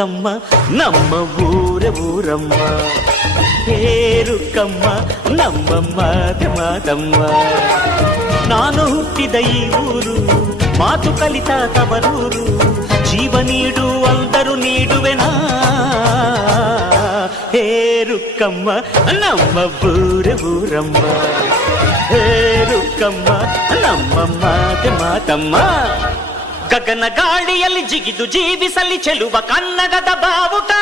ರುಕ್ಕಮ್ಮ ನಮ್ಮ ಊರಮ್ಮ ರುಕ್ಕಮ್ಮ ನಮ್ಮ ಮಾತಮ್ಮ. ನಾನು ಹುಟ್ಟಿದ ಈ ಊರು ಮಾತು ಕಲಿತ ತವರೂರು, ಜೀವ ನೀಡು ಅಂದರು ನೀಡುವೆನಾ. ರುಕ್ಕಮ್ಮ ನಮ್ಮ ಊರಮ್ಮ ರುಕ್ಕಮ್ಮ ನಮ್ಮ ಮಾತಮ್ಮ. ಗಗನ ಗಾಳಿಯಲ್ಲಿ ಜಿಗಿದು ಜೀವಿಸಲಿ ಚೆಲುವ ಕನ್ನಡದ ಬಾವುಟ.